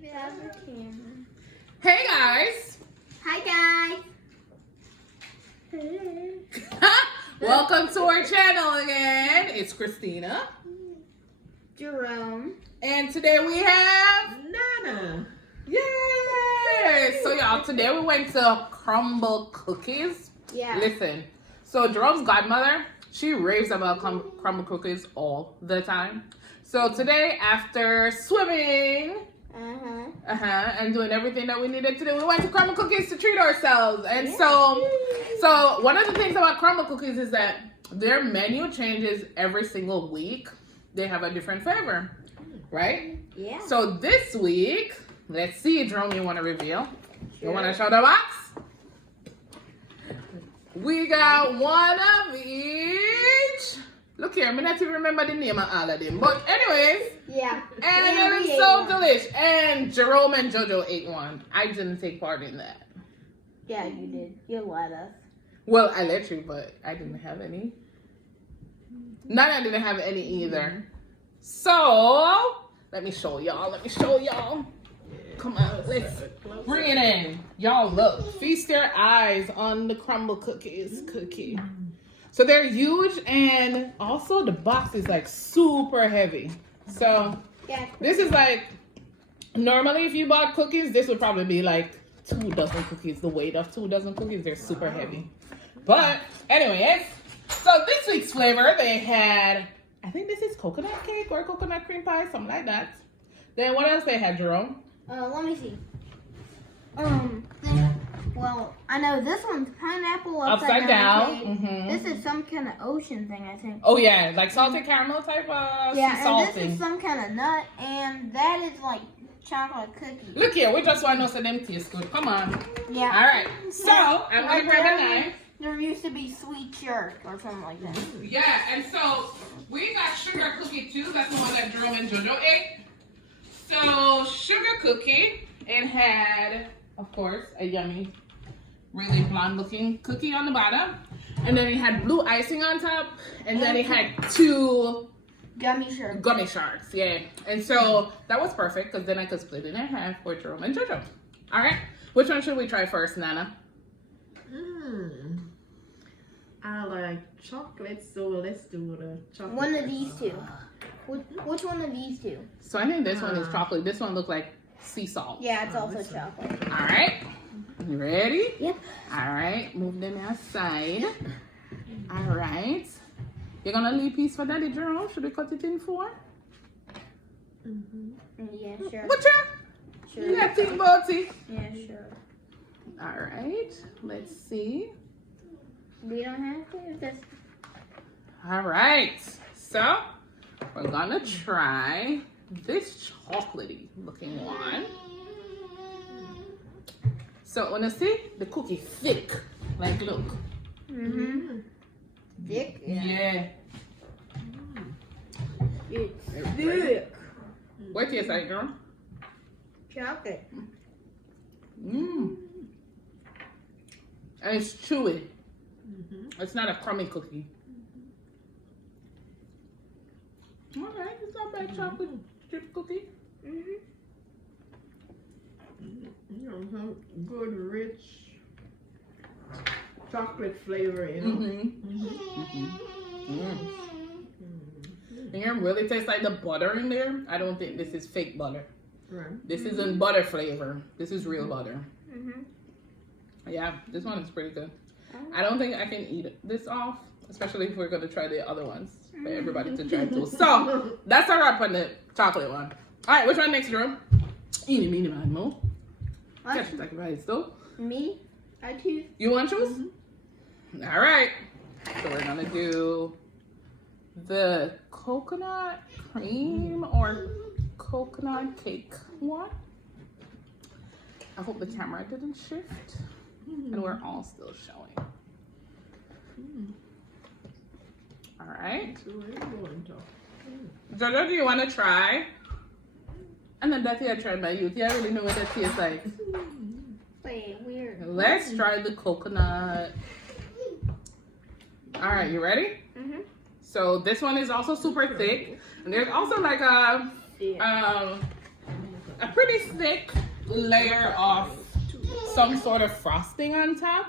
keep it out of the camera. Hey guys! Hi guys! Welcome to our channel again. It's Christina. Jerome. And today we have Nana. Yay! So y'all, today we went to Crumbl Cookies. Yeah. Listen, so Jerome's godmother, she raves about Crumbl Cookies all the time. So today, after swimming, and doing everything that we needed to do, we went to Crumbl Cookies to treat ourselves. And so one of the things about Crumbl Cookies is that their menu changes every single week. They have a different flavor, right? Yeah. So this week, let's see, Jerome, you want to reveal? Sure. You want to show the box? We got one of each. Look here, I not even remember the name of all of them. But anyways, yeah. and it is so delish. And Jerome and Jojo ate one. I didn't take part in that. Yeah, you did. You let us. Well, I let you, but I didn't have any. None, I didn't have any either. So, let me show y'all. Come on, let's bring it in. Y'all look, feast your eyes on the Crumbl Cookies cookie. So they're huge, and also the box is like super heavy. So this is like, normally if you bought cookies, this would probably be like 2 dozen cookies, the weight of 2 dozen cookies. They're super heavy. But anyways, so this week's flavor, they had, I think this is coconut cake or coconut cream pie, something like that. Then what else they had, Jerome? Let me see. Well, I know this one's pineapple upside down. This is some kind of ocean thing, I think. Oh yeah, like salted caramel type of and this is some kind of nut, and that is like chocolate cookie. Look here, we just want to know so them taste good. Come on. Yeah. All right. So I'm gonna grab a knife. There used to be sweet jerk or something like that. Yeah, and so we got sugar cookie too. That's the one that Jerome and Jojo ate. So sugar cookie, it had, of course, a yummy, really blonde looking cookie on the bottom. And then it had blue icing on top. And then it had 2 gummy sharks. Gummy sharks, yeah. And so that was perfect because then I could split it in half for Jerome and Jojo. All right. Which one should we try first, Nana? I like chocolate, so let's do the chocolate. One of these 2. Which one of these 2? So I think this one is chocolate. This one looks like sea salt. Yeah, it's also chocolate. All right. You ready? Yep. All right. Move them aside. All right. You're going to leave piece for Daddy Jerome. Should we cut it in 4? Yeah, sure. Butcher? Sure. Yeah, Team Boaty. Yeah, sure. All right. Let's see. We don't have to. That's... All right. So we're going to try this chocolatey looking one. So wanna see the cookie thick? Like look. Thick? Yeah. It's thick. What tastes like, girl? Chocolate. And it's chewy. It's not a crummy cookie. All right, it's not bad chocolate chip cookie. Some good, rich chocolate flavor, you know. And it really tastes like the butter in there. I don't think this is fake butter. Right. This isn't butter flavor. This is real butter. Yeah, this one is pretty good. I don't think I can eat this off, especially if we're going to try the other ones for everybody to try too. So, that's a wrap on the chocolate one. All right, which one next, Jerome? Eeny, meeny, miny, mo. Catch it like right, though. Me? I choose. You want to choose? All right. So, we're going to do the coconut cream or coconut cake one. I hope the camera didn't shift. And we're all still showing. All right. Jojo, do you want to try? And then that I tried by you. I really know what that tastes like. Wait, weird. Let's try the coconut. All right, you ready? So this one is also super thick. And there's also like a a pretty thick layer of some sort of frosting on top.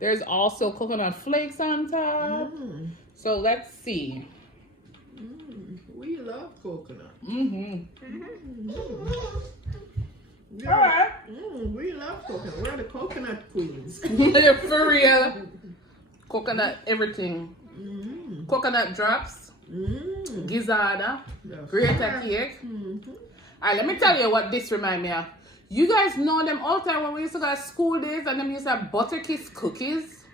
There's also coconut flakes on top. So let's see. We love coconut. All right. We love coconut. We're the coconut queens. For real. Coconut everything. Coconut drops. Gizzarda. Grater cake. Alright, let me tell you what this reminds me of. You guys know them all the time when we used to go to school days and them used to have butter kiss cookies.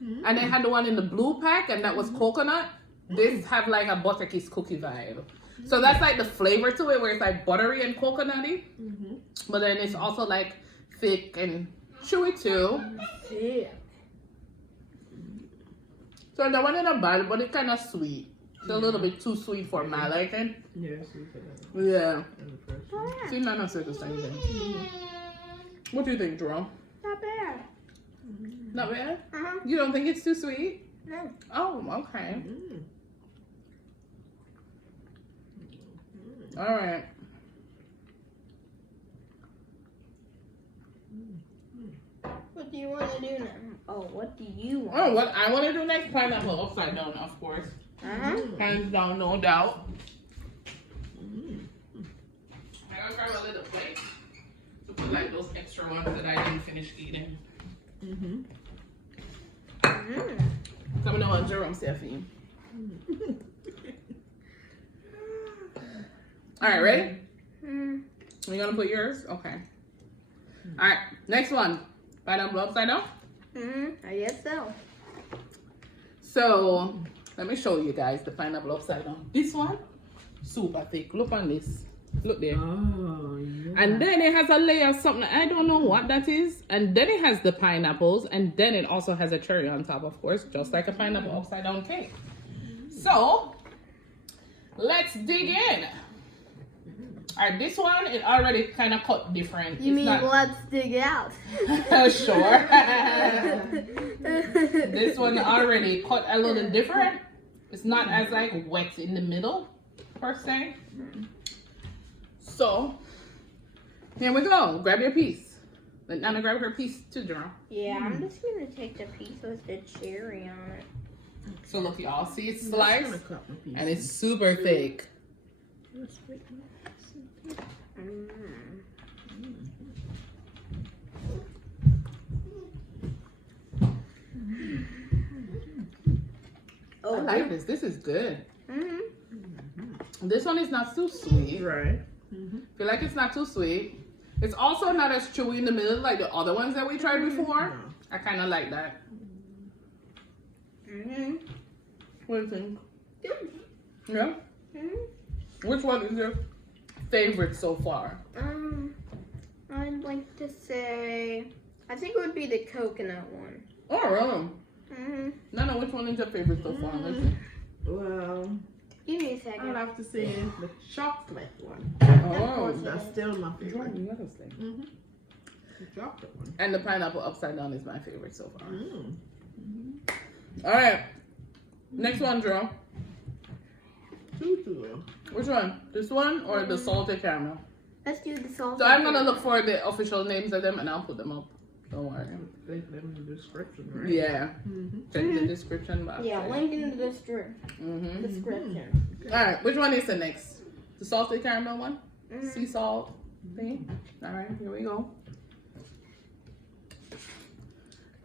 And they had the one in the blue pack and that was coconut. This have like a butter kiss cookie vibe. So that's like the flavor to it where it's like buttery and coconutty. But then it's also like thick and chewy too. So the one in the bad, but it's kind of sweet. It's a little bit too sweet for my liking. Yes, Yeah. See, none of the same thing. What do you think, Jerome? Not bad. Not bad? You don't think it's too sweet? No. Oh, okay. All right. What do you want to do now? Oh, what do you want? Oh, what I want to do next? Pineapple upside down, of course. Hands down, no doubt. I'm gonna grab a little plate to put like those extra ones that I didn't finish eating. Coming on, Jerome Stephanie. All right, ready? You gonna put yours? Okay. All right, next one. Pineapple upside down? I guess so. So, let me show you guys the pineapple upside down. This one, super thick. Look on this. Look there. Oh, yeah. And then it has a layer of something. I don't know what that is. And then it has the pineapples. And then it also has a cherry on top, of course. Just like a pineapple upside down cake. So, let's dig in. Alright, this one, it already kind of cut different. You mean let's dig out? Sure. This one already cut a little different. It's not as like wet in the middle, per se. So, here we go. Grab your piece. Let Nana grab her piece too, Jerome. Yeah, I'm just going to take the piece with the cherry on it. So look, y'all. See, it's sliced and it's super thick. Oh, I like this. This is good. This one is not too sweet. Right. Feel like it's not too sweet. It's also not as chewy in the middle like the other ones that we tried before. I kind of like that. What do you think? Yeah? Which one is your favorite so far? I'd like to say, I think it would be the coconut one. Oh, really? Nana, which one is your favorite so far? Let's see. Well, Give me a second. I'd have to say the chocolate one. Oh, That's still my favorite. interesting. The chocolate one. And the pineapple upside down is my favorite so far. All right. Next one, Drew. Which one? This one or the salted caramel? Let's do the salted. So I'm going to look for the official names of them and I'll put them up. Don't worry. Link them in the description, right? Yeah. Check the description box. Yeah, link in the description. All right. Which one is the next? The salted caramel one? Sea salt thing? All right. Here we go.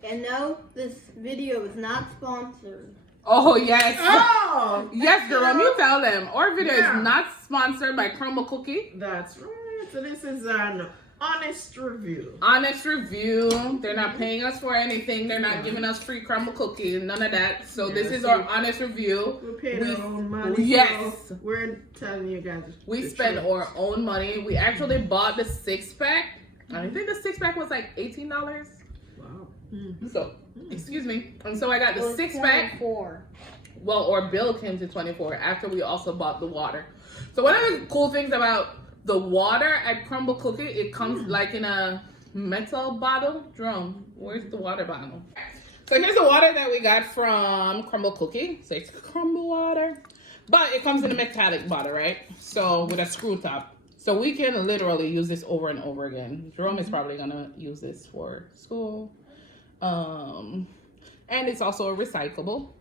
And no, this video is not sponsored. Oh, yes. Oh! Yes, Jerome, you tell them. Our video is not sponsored by Crumbl Cookie. That's right. So this is an honest review. Honest review. They're not paying us for anything. They're not giving us free Crumbl Cookie. None of that. So this is our honest review. We paid our own money. Yes. So we're telling you guys. We spend our own money. We actually bought the 6-pack. I think the 6-pack was like $18. Wow. So, excuse me. And so I got the 6-pack. 24. Well, our bill came to 24 after we also bought the water. So one of the cool things about the water at Crumbl Cookie, it comes like in a metal bottle. Jerome, where's the water bottle? So here's the water that we got from Crumbl Cookie. So it's Crumbl water. But it comes in a metallic bottle, right? So with a screw top. So we can literally use this over and over again. Jerome is probably gonna use this for school. And it's also recyclable.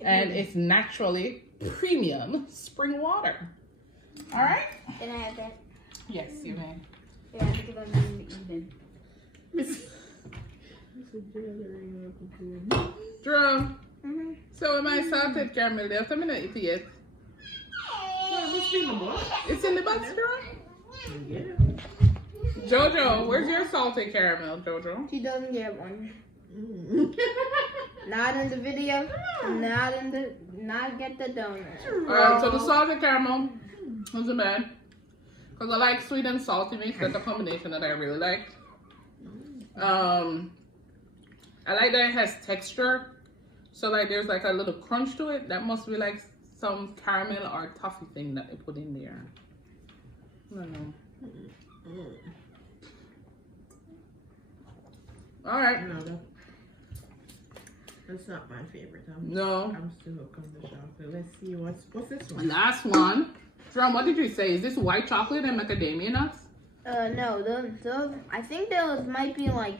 And it's naturally premium spring water. All right? Can I have that? Yes, you may. Yeah, because I'm doing the even. Jerome, so am I salted caramel left? I'm gonna eat it. It's in the box, Jerome? Yeah. Jojo, where's your salted caramel, Jojo? She doesn't get one. Not in the video. Not get the donut. Alright, so the salted caramel wasn't bad. Because I like sweet and salty mix. That's a combination that I really like. I like that it has texture. So like there's like a little crunch to it. That must be like some caramel or toffee thing that they put in there. I don't know. Alright. No, that's not my favorite. No. I'm still hooked on the chocolate. Let's see what's this one. Last one. Jerome, what did you say? Is this white chocolate and macadamia nuts? No, those I think those might be like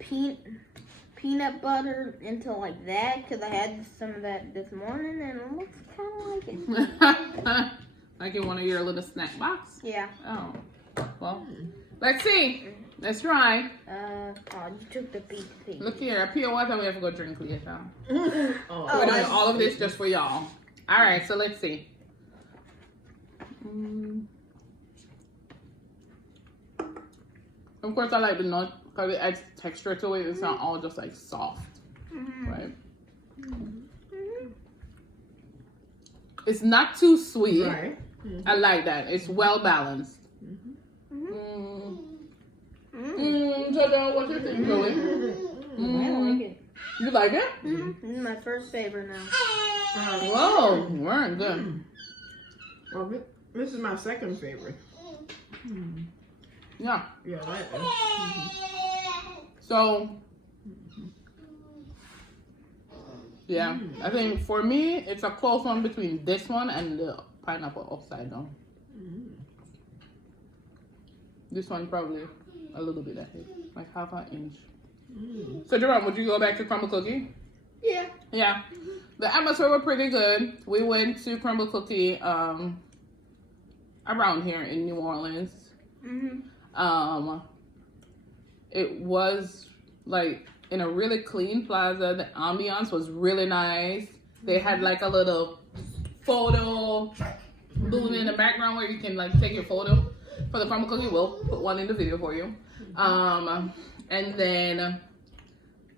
peanut butter into like that, because I had some of that this morning and it looks kind of like it. Like in one of your little snack box? Yeah. Oh. Well, let's see. Let's try. Oh, you took the piece. Look here, I pure water. We have to go drink later. Oh, We're doing all of this just for y'all. All right, so let's see. Of course, I like the nut because it adds texture to it. It's not all just like soft, right? It's not too sweet. Right. I like that. It's well balanced. Jojo, what you think, Joey? I like it. You like it? This is my first favorite now. Whoa, very good. Well, this is my second favorite. Yeah. Yeah, I like that. So, yeah, I think for me, it's a close one between this one and the pineapple upside down. This one probably a little bit ahead, like half an inch. So Jerome, would you go back to Crumbl Cookie? Yeah. Yeah. The atmosphere was pretty good. We went to Crumbl Cookie around here in New Orleans. It was like in a really clean plaza. The ambiance was really nice. They had like a little photo booth in the background where you can like take your photo for the Crumbl Cookie. We'll put one in the video for you. And then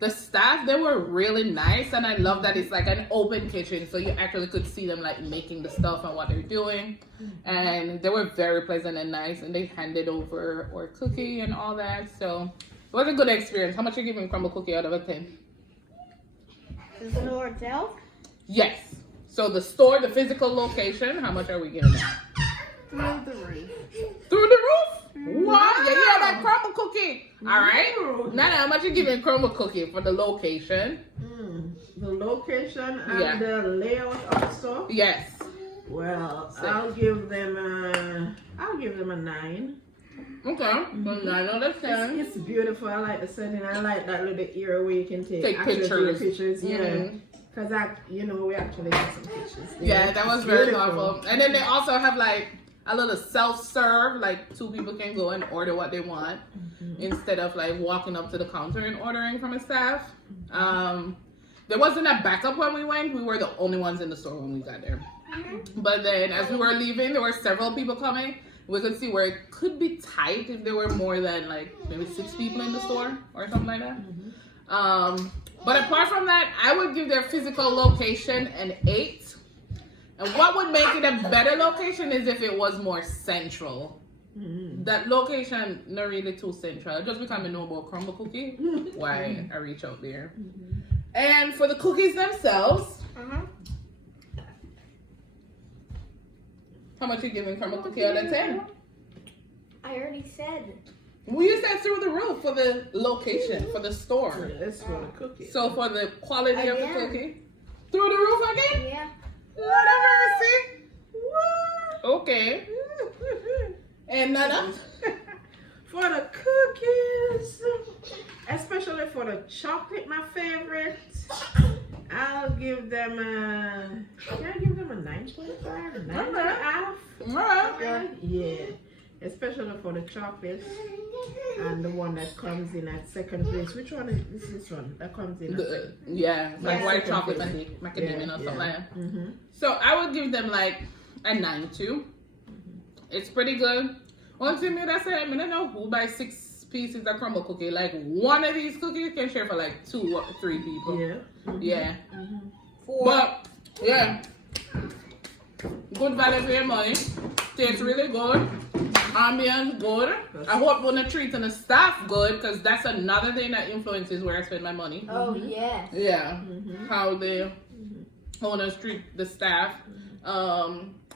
the staff, they were really nice, and I love that it's like an open kitchen, so you actually could see them like making the stuff and what they're doing. And they were very pleasant and nice, and they handed over our cookie and all that. So it was a good experience. How much are you giving Crumbl Cookie out of a 10? The store itself? Yes. So the store, the physical location, how much are we giving it? Through the roof. Through the roof? Wow. Yeah, that Crumbl Cookie. All right. Now, how much are you giving Crumbl Cookie for the location? The location and the layout of the store? Yes. Well, I'll give them a 9. Okay. So 9 out of 10. It's beautiful. I like the setting. I like that little area where you can take pictures. Yeah. Because we actually got some pictures there. Yeah, that was very thoughtful. And then they also have like a little self-serve, like 2 people can go and order what they want instead of like walking up to the counter and ordering from a staff. There wasn't a backup when we went. We were the only ones in the store when we got there. But then as we were leaving, there were several people coming. We could see where it could be tight if there were more than like maybe 6 people in the store or something like that. But apart from that, I would give their physical location an 8. And what would make it a better location is if it was more central. That location not really too central. Just because I know about Crumbl Cookie, why I reach out there. And for the cookies themselves, how much are you giving Crumbl Cookie out of 10? I already said. We used that through the roof for the location, for the store. That's for the cookie. So for the quality of the cookie, through the roof again? Yeah. Lord have mercy. Okay. And Nana? For the cookies, especially for the chocolate, my favorite, I'll give them a, can I give them a 9.5? 9.5? Alright. Yeah. Especially for the chocolate and the one that comes in at second place. Which one is this one that comes in? Yeah, like Yeah. white chocolate macadamia nut, something like that. So I would give them like a 9 too. It's pretty good. One thing that I said, I don't know who buys 6 pieces of Crumbl Cookie. Like one of these cookies can share for like 2 or 3 people. Yeah. Yeah. 4. But yeah, good value for your money. Tastes really good. Ambience good. I hope when the treats and the staff good, because that's another thing that influences where I spend my money. Oh, yeah. Yeah, how the owners treat the staff.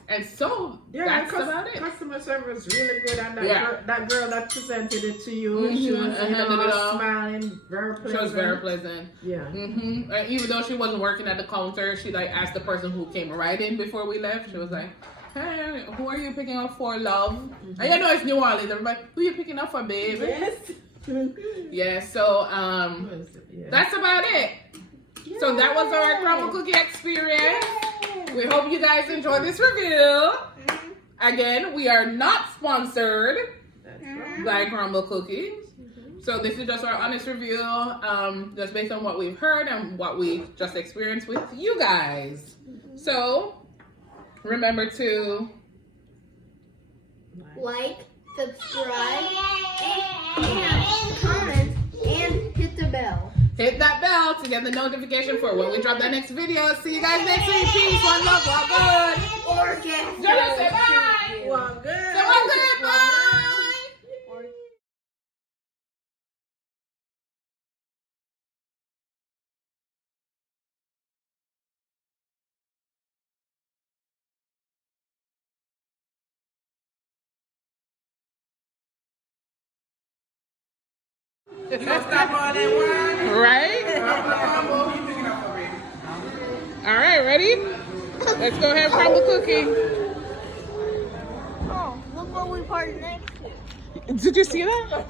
And so that's about it. Customer service really good, and that, Yeah. that girl that presented it to you, she was smiling, very pleasant. She was very pleasant. Yeah. And even though she wasn't working at the counter, she like asked the person who came right in before we left. She was like, "Hey, who are you picking up for, love?" And you know it's New Orleans. Everybody, who are you picking up for, babe? Yes. Yeah. So that's about it. So that was our Crumbl Cookie experience. We hope you guys enjoyed this review. Again, we are not sponsored by Crumbl Cookie. So this is just our honest review, just based on what we've heard and what we just experienced with you guys. So remember to Like, subscribe, and comment, and hit the bell. hit that bell to get the notification for when we drop the next video. See you guys next week. Peace, one love, one good. Orgasm. Just say bye. Well, good. Say one good, bye. Right? All right, ready? Let's go have Crumbl Cookie. Oh, look what we parted next to. Did you see that?